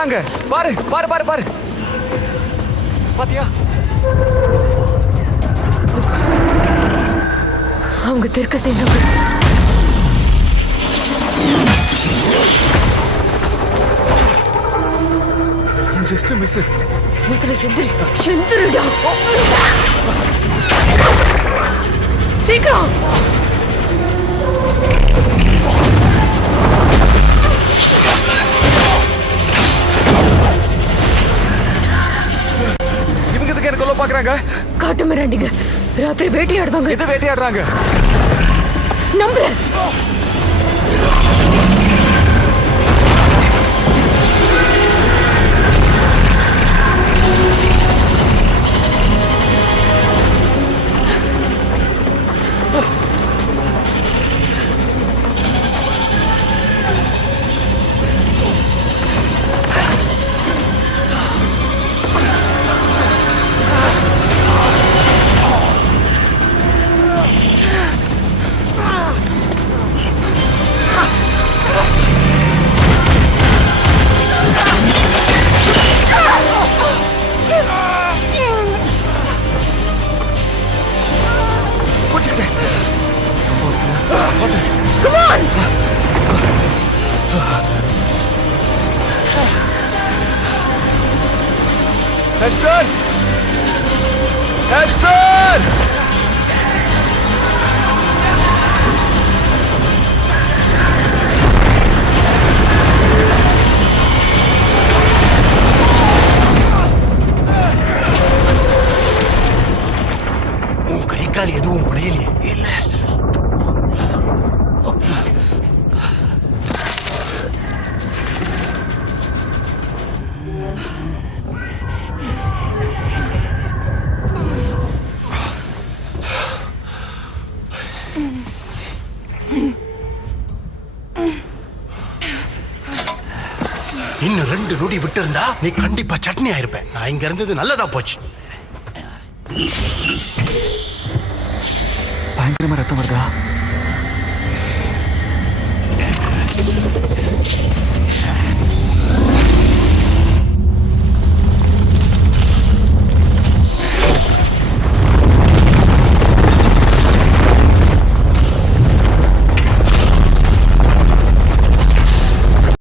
வராங்க. பாரு பாரு பாரு பாரு. பாத்தியா? அவங்க தெற்க சேர்ந்தவங்க. Just miss. முதல்ல எந்திரிடா. சீக்கிரம். இவங்க எதுக்கு என்ன கொல்ல பாக்குறாங்க? காட்டு மிராண்டிங்க. ராத்திரி வேட்டையாடுவாங்க. எது வேட்டையாடுறாங்க? நம்புறேன். Hester! Hester! உன் கை கால் எதுவும் உடையலையே? இல்ல. இன்னும் 2 நொடி விட்டு இருந்தா நீ கண்டிப்பா சட்னி ஆயிருப்ப. நான் இங்க இருந்தது நல்லதா போச்சு. பயங்கரமா ரத்தம் வருதா?